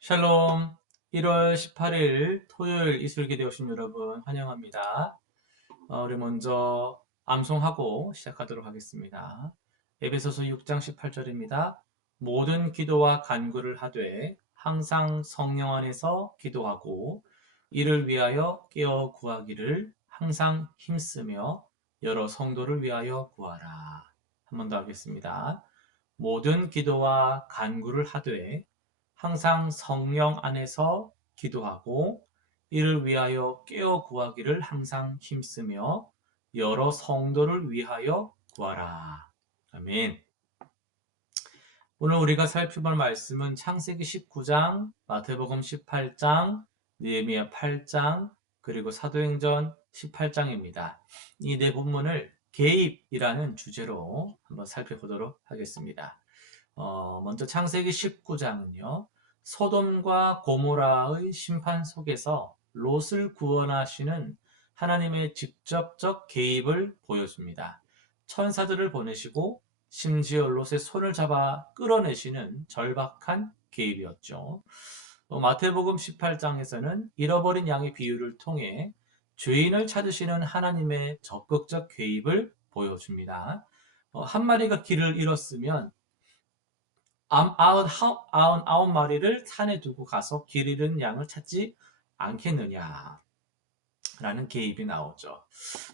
샬롬. 1월 18일 토요일 이슬기대 오신 여러분 환영합니다. 우리 먼저 암송하고 시작하도록 하겠습니다. 에베소서 6장 18절입니다. 모든 기도와 간구를 하되 항상 성령 안에서 기도하고 이를 위하여 깨어 구하기를 항상 힘쓰며 여러 성도를 위하여 구하라. 한 번 더 하겠습니다. 모든 기도와 간구를 하되 항상 성령 안에서 기도하고 이를 위하여 깨어 구하기를 항상 힘쓰며 여러 성도를 위하여 구하라. 아멘. 오늘 우리가 살펴볼 말씀은 창세기 19장, 마태복음 18장, 느헤미야 8장, 그리고 사도행전 18장입니다. 이 네 본문을 개입이라는 주제로 한번 살펴보도록 하겠습니다. 먼저 창세기 19장은요. 소돔과 고모라의 심판 속에서 롯을 구원하시는 하나님의 직접적 개입을 보여줍니다. 천사들을 보내시고 심지어 롯의 손을 잡아 끌어내시는 절박한 개입이었죠. 마태복음 18장에서는 잃어버린 양의 비유를 통해 죄인을 찾으시는 하나님의 적극적 개입을 보여줍니다. 한 마리가 길을 잃었으면 99마리를 산에 두고 가서 길 잃은 양을 찾지 않겠느냐 라는 개입이 나오죠.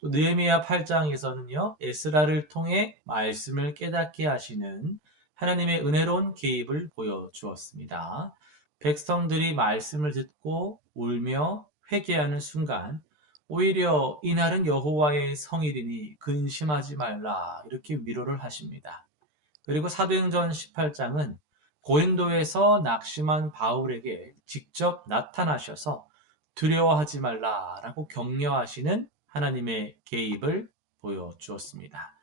또 느헤미야 8장에서는요. 에스라를 통해 말씀을 깨닫게 하시는 하나님의 은혜로운 개입을 보여주었습니다. 백성들이 말씀을 듣고 울며 회개하는 순간 오히려 이날은 여호와의 성일이니 근심하지 말라 이렇게 위로를 하십니다. 그리고 사도행전 18장은 고린도에서 낙심한 바울에게 직접 나타나셔서 두려워하지 말라라고 격려하시는 하나님의 개입을 보여주었습니다.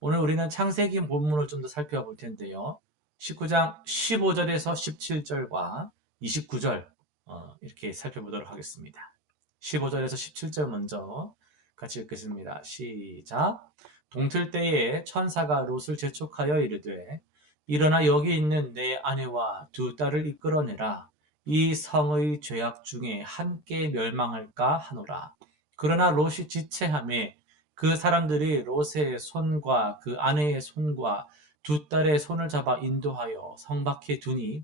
오늘 우리는 창세기 본문을 좀 더 살펴볼 텐데요. 19장 15절에서 17절과 29절 이렇게 살펴보도록 하겠습니다. 15절에서 17절 먼저 같이 읽겠습니다. 시작. 동틀 때에 천사가 롯을 재촉하여 이르되 일어나 여기 있는 내 아내와 두 딸을 이끌어내라. 이 성의 죄악 중에 함께 멸망할까 하노라. 그러나 롯이 지체하매 그 사람들이 롯의 손과 그 아내의 손과 두 딸의 손을 잡아 인도하여 성 밖에 두니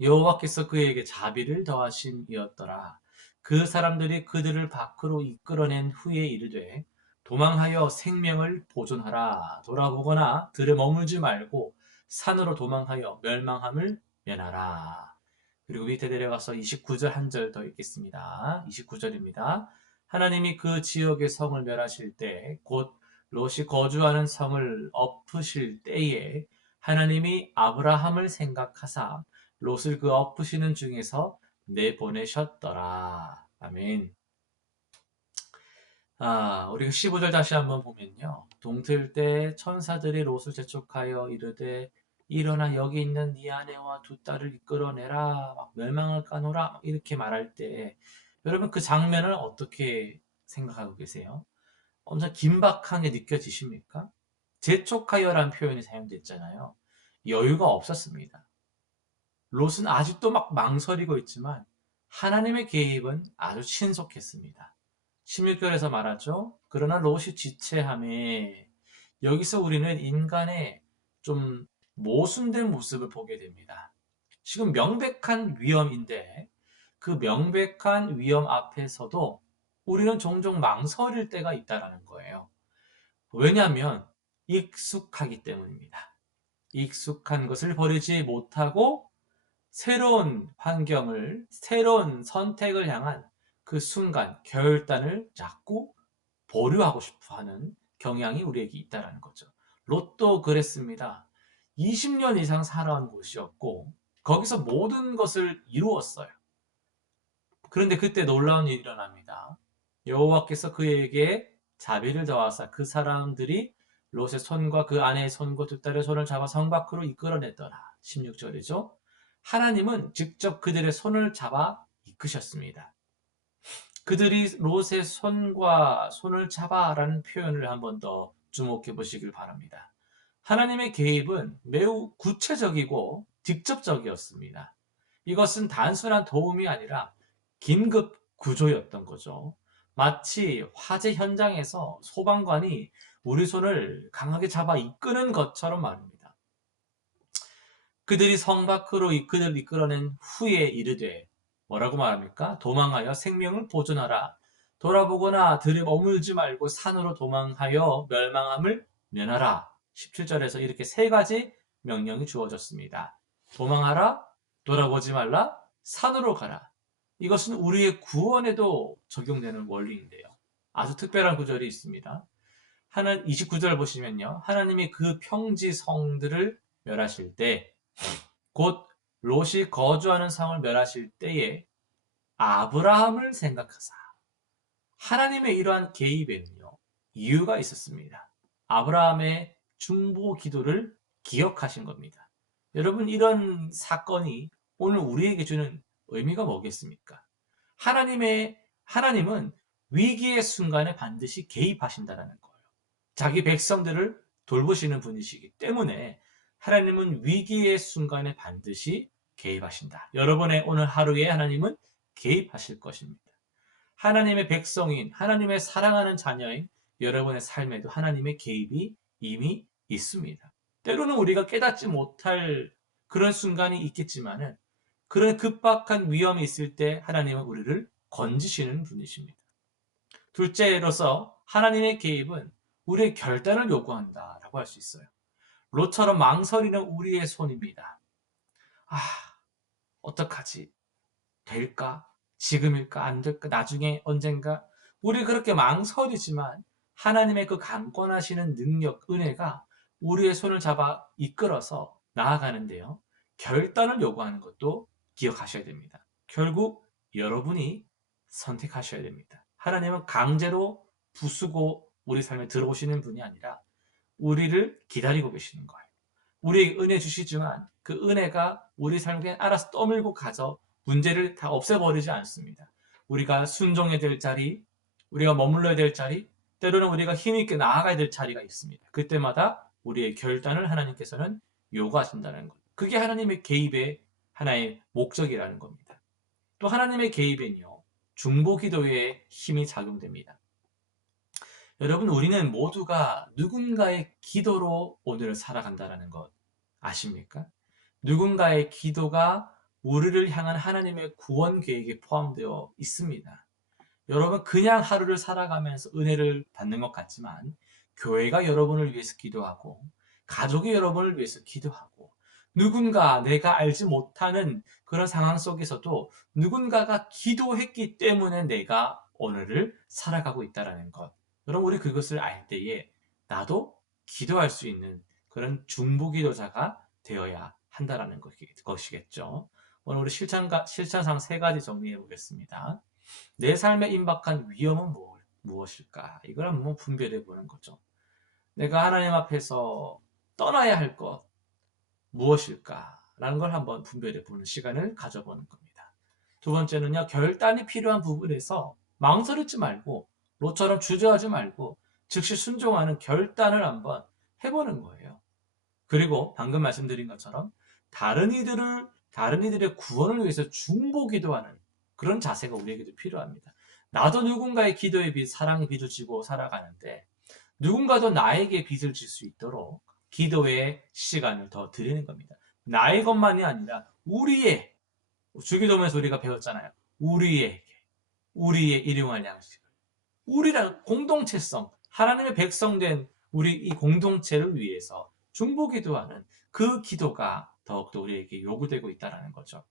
여호와께서 그에게 자비를 더하심이었더라. 그 사람들이 그들을 밖으로 이끌어낸 후에 이르되 도망하여 생명을 보존하라. 돌아보거나 들에 머물지 말고 산으로 도망하여 멸망함을 면하라. 그리고 밑에 내려가서 29절 한 절 더 읽겠습니다. 29절입니다. 하나님이 그 지역의 성을 멸하실 때 곧 롯이 거주하는 성을 엎으실 때에 하나님이 아브라함을 생각하사 롯을 그 엎으시는 중에서 내보내셨더라. 아멘. 우리가 15절 다시 한번 보면요. 동틀 때 천사들이 롯을 재촉하여 이르되 일어나 여기 있는 네 아내와 두 딸을 이끌어내라. 막 멸망을 까노라. 막 이렇게 말할 때 여러분 그 장면을 어떻게 생각하고 계세요? 엄청 긴박하게 느껴지십니까? 재촉하여라는 표현이 사용됐잖아요. 여유가 없었습니다. 롯은 아직도 막 망설이고 있지만 하나님의 개입은 아주 신속했습니다. 16절에서 말하죠. 그러나 롯이 지체함에 여기서 우리는 인간의 좀 모순된 모습을 보게 됩니다. 지금 명백한 위험인데 그 명백한 위험 앞에서도 우리는 종종 망설일 때가 있다는 거예요. 왜냐하면 익숙하기 때문입니다. 익숙한 것을 버리지 못하고 새로운 환경을, 새로운 선택을 향한 그 순간, 결단을 자꾸 보류하고 싶어 하는 경향이 우리에게 있다는 거죠. 롯도 그랬습니다. 20년 이상 살아온 곳이었고, 거기서 모든 것을 이루었어요. 그런데 그때 놀라운 일이 일어납니다. 여호와께서 그에게 자비를 더하사 그 사람들이 롯의 손과 그 아내의 손과 두 딸의 손을 잡아 성 밖으로 이끌어냈더라. 16절이죠. 하나님은 직접 그들의 손을 잡아 이끄셨습니다. 그들이 롯의 손과 손을 잡아라는 표현을 한 번 더 주목해 보시길 바랍니다. 하나님의 개입은 매우 구체적이고 직접적이었습니다. 이것은 단순한 도움이 아니라 긴급 구조였던 거죠. 마치 화재 현장에서 소방관이 우리 손을 강하게 잡아 이끄는 것처럼 말입니다. 그들이 성 밖으로 그들을 이끌어낸 후에 이르되 뭐라고 말합니까? 도망하여 생명을 보존하라. 돌아보거나 들에 머물지 말고 산으로 도망하여 멸망함을 면하라. 17절에서 이렇게 세 가지 명령이 주어졌습니다. 도망하라, 돌아보지 말라, 산으로 가라. 이것은 우리의 구원에도 적용되는 원리인데요. 아주 특별한 구절이 있습니다. 29절 보시면요. 하나님이 그 평지 성들을 멸하실 때, 곧 롯이 거주하는 성을 멸하실 때에 아브라함을 생각하사. 하나님의 이러한 개입에는요, 이유가 있었습니다. 아브라함의 중보 기도를 기억하신 겁니다. 여러분, 이런 사건이 오늘 우리에게 주는 의미가 뭐겠습니까? 하나님은 위기의 순간에 반드시 개입하신다는 거예요. 자기 백성들을 돌보시는 분이시기 때문에 하나님은 위기의 순간에 반드시 개입하신다. 여러분의 오늘 하루에 하나님은 개입하실 것입니다. 하나님의 백성인, 하나님의 사랑하는 자녀인 여러분의 삶에도 하나님의 개입이 이미 있습니다. 때로는 우리가 깨닫지 못할 그런 순간이 있겠지만은 그런 급박한 위험이 있을 때 하나님은 우리를 건지시는 분이십니다. 둘째로서 하나님의 개입은 우리의 결단을 요구한다라고 할 수 있어요. 롯처럼 망설이는 우리의 손입니다. 아, 어떡하지? 될까? 지금일까? 안 될까? 나중에 언젠가? 우리 그렇게 망설이지만 하나님의 그 강권하시는 능력, 은혜가 우리의 손을 잡아 이끌어서 나아가는데요. 결단을 요구하는 것도 기억하셔야 됩니다. 결국 여러분이 선택하셔야 됩니다. 하나님은 강제로 부수고 우리 삶에 들어오시는 분이 아니라 우리를 기다리고 계시는 거예요. 우리에게 은혜 주시지만 그 은혜가 우리 삶에 그냥 알아서 떠밀고 가서 문제를 다 없애버리지 않습니다. 우리가 순종해야 될 자리, 우리가 머물러야 될 자리, 때로는 우리가 힘있게 나아가야 될 자리가 있습니다. 그때마다 우리의 결단을 하나님께서는 요구하신다는 것. 그게 하나님의 개입의 하나의 목적이라는 겁니다. 또 하나님의 개입에는요, 중보 기도에 힘이 작용됩니다. 여러분, 우리는 모두가 누군가의 기도로 오늘을 살아간다는 것 아십니까? 누군가의 기도가 우리를 향한 하나님의 구원 계획에 포함되어 있습니다. 여러분, 그냥 하루를 살아가면서 은혜를 받는 것 같지만 교회가 여러분을 위해서 기도하고 가족이 여러분을 위해서 기도하고 누군가 내가 알지 못하는 그런 상황 속에서도 누군가가 기도했기 때문에 내가 오늘을 살아가고 있다는 것. 여러분, 우리 그것을 알 때에 나도 기도할 수 있는 그런 중보기도자가 되어야 한다는 것이겠죠. 오늘 우리 실천상 세 가지 정리해 보겠습니다. 내 삶에 임박한 위험은 무엇일까? 이걸 한번 분별해 보는 거죠. 내가 하나님 앞에서 떠나야 할 것 무엇일까? 라는 걸 한번 분별해 보는 시간을 가져보는 겁니다. 두 번째는요, 결단이 필요한 부분에서 망설이지 말고 롯처럼 주저하지 말고 즉시 순종하는 결단을 한번 해보는 거예요. 그리고 방금 말씀드린 것처럼 다른 이들의 구원을 위해서 중보기도하는 그런 자세가 우리에게도 필요합니다. 나도 누군가의 기도의 빚, 사랑의 빚을 지고 살아가는데 누군가도 나에게 빚을 질 수 있도록 기도의 시간을 더 드리는 겁니다. 나의 것만이 아니라 우리의, 주기도문에서 우리가 배웠잖아요. 우리의 일용할 양식을. 우리랑 공동체성, 하나님의 백성된 우리 이 공동체를 위해서 중보기도하는 그 기도가 더욱더 우리에게 요구되고 있다는 거죠.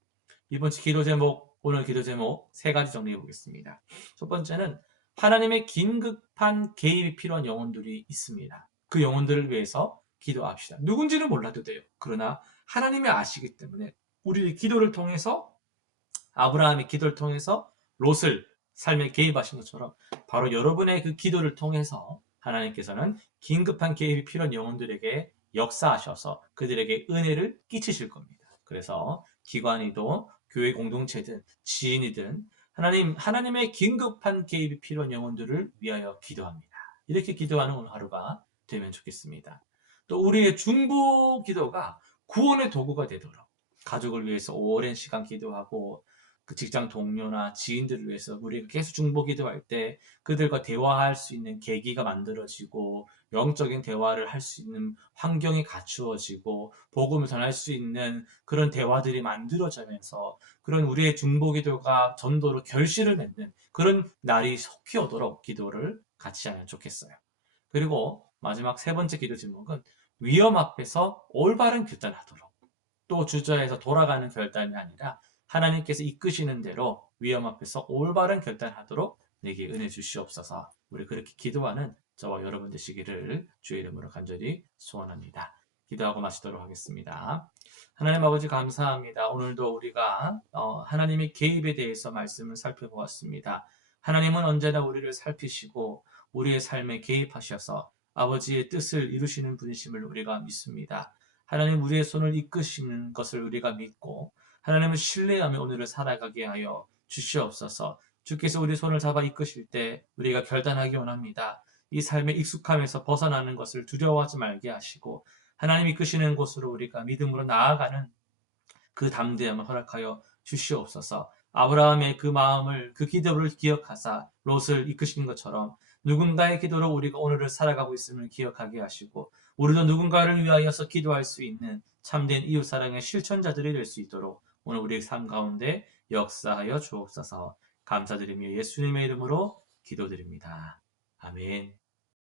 오늘 기도 제목 세 가지 정리해 보겠습니다. 첫 번째는 하나님의 긴급한 개입이 필요한 영혼들이 있습니다. 그 영혼들을 위해서 기도합시다. 누군지는 몰라도 돼요. 그러나 하나님이 아시기 때문에 우리의 기도를 통해서 아브라함의 기도를 통해서 롯을 삶에 개입하신 것처럼 바로 여러분의 그 기도를 통해서 하나님께서는 긴급한 개입이 필요한 영혼들에게 역사하셔서 그들에게 은혜를 끼치실 겁니다. 그래서 기관이든 교회 공동체든 지인이든 하나님의 긴급한 개입이 필요한 영혼들을 위하여 기도합니다. 이렇게 기도하는 오늘 하루가 되면 좋겠습니다. 또 우리의 중보 기도가 구원의 도구가 되도록 가족을 위해서 오랜 시간 기도하고 그 직장 동료나 지인들을 위해서 우리가 계속 중보 기도할 때 그들과 대화할 수 있는 계기가 만들어지고 영적인 대화를 할 수 있는 환경이 갖추어지고 복음을 전할 수 있는 그런 대화들이 만들어지면서 그런 우리의 중보 기도가 전도로 결실을 맺는 그런 날이 속히 오도록 기도를 같이 하면 좋겠어요. 그리고 마지막 세 번째 기도 제목은 위험 앞에서 올바른 결단하도록. 또 주저해서 돌아가는 결단이 아니라 하나님께서 이끄시는 대로 위험 앞에서 올바른 결단하도록 내게 은혜 주시옵소서. 우리 그렇게 기도하는 저와 여러분 되시기를 주의 이름으로 간절히 소원합니다. 기도하고 마치도록 하겠습니다. 하나님 아버지 감사합니다. 오늘도 우리가 하나님의 개입에 대해서 말씀을 살펴보았습니다. 하나님은 언제나 우리를 살피시고 우리의 삶에 개입하셔서 아버지의 뜻을 이루시는 분이심을 우리가 믿습니다. 하나님 우리의 손을 이끄시는 것을 우리가 믿고 하나님을 신뢰하며 오늘을 살아가게 하여 주시옵소서. 주께서 우리 손을 잡아 이끄실 때 우리가 결단하기 원합니다. 이 삶의 익숙함에서 벗어나는 것을 두려워하지 말게 하시고 하나님 이끄시는 곳으로 우리가 믿음으로 나아가는 그 담대함을 허락하여 주시옵소서. 아브라함의 그 마음을 그 기도를 기억하사 롯을 이끄신 것처럼 누군가의 기도로 우리가 오늘을 살아가고 있음을 기억하게 하시고 우리도 누군가를 위하여서 기도할 수 있는 참된 이웃사랑의 실천자들이 될 수 있도록 오늘 우리의 삶 가운데 역사하여 주옵소서. 감사드리며 예수님의 이름으로 기도드립니다. 아멘.